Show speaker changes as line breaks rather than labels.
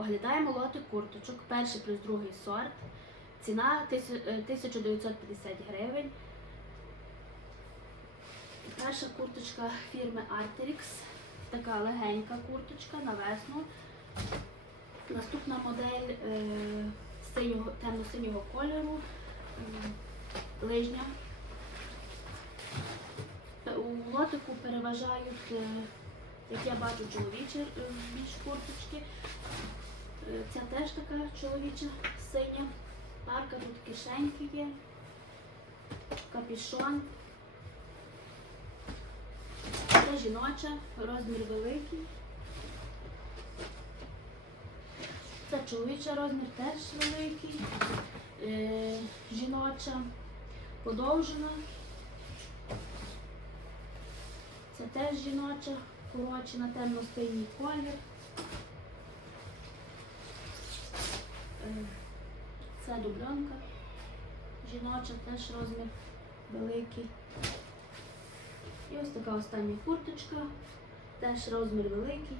Оглядаємо лоти курточок. Перший плюс другий сорт. Ціна е, 1950 гривень. Перша курточка фірми Arterix. Така легенька курточка на весну. Наступна модель е, синього, темно-синього кольору. М, Лижня. Е, У лотику переважають, е, як я бачу, чоловічі е, більш курточки. Е, Ця теж така чоловіча синя. Парка тут кишеньки є. Капішон. Це жіноча, розмір великий. Це чоловіча розмір теж великий. Е, жіноча, подовжена. Це теж жіноча, коротшена, темно-синій колір. Е, Це дубльонка. Жіноча теж розмір великий. І ось така остання курточка, теж розмір великий.